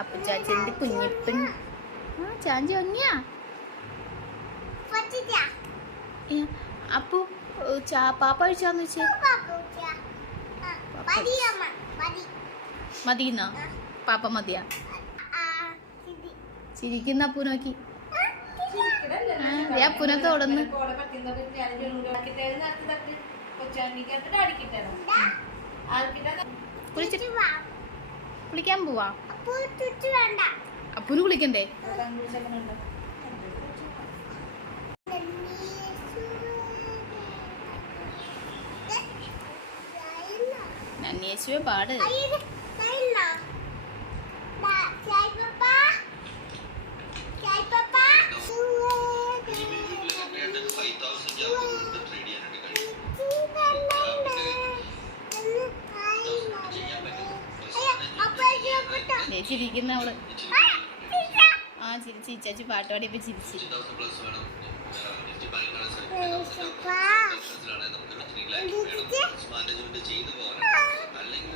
അപ്പു ചാച്ചന്റെ കുഞ്ഞിപ്പൻ. ചാഞ്ചി ഒന്നിയാ അപ്പു പാപ്പ കഴിച്ചാന്ന് വെച്ചേ മതിന്നാ പാപ്പ മതിയാ ചിരിക്കുന്ന അപ്പു നോക്കി അപ്പുനെ തോടുന്നു കുളിക്കാൻ പോവാ അപ്പുന് കുളിക്കണ്ടേ നന്യേശുവേ പാട് ചിരിക്കുന്ന അവള് ചിരിച്ച് ഇച്ചാച്ചു പാട്ട് പാടിയപ്പോ ചിരിച്ച് അല്ലെങ്കിൽ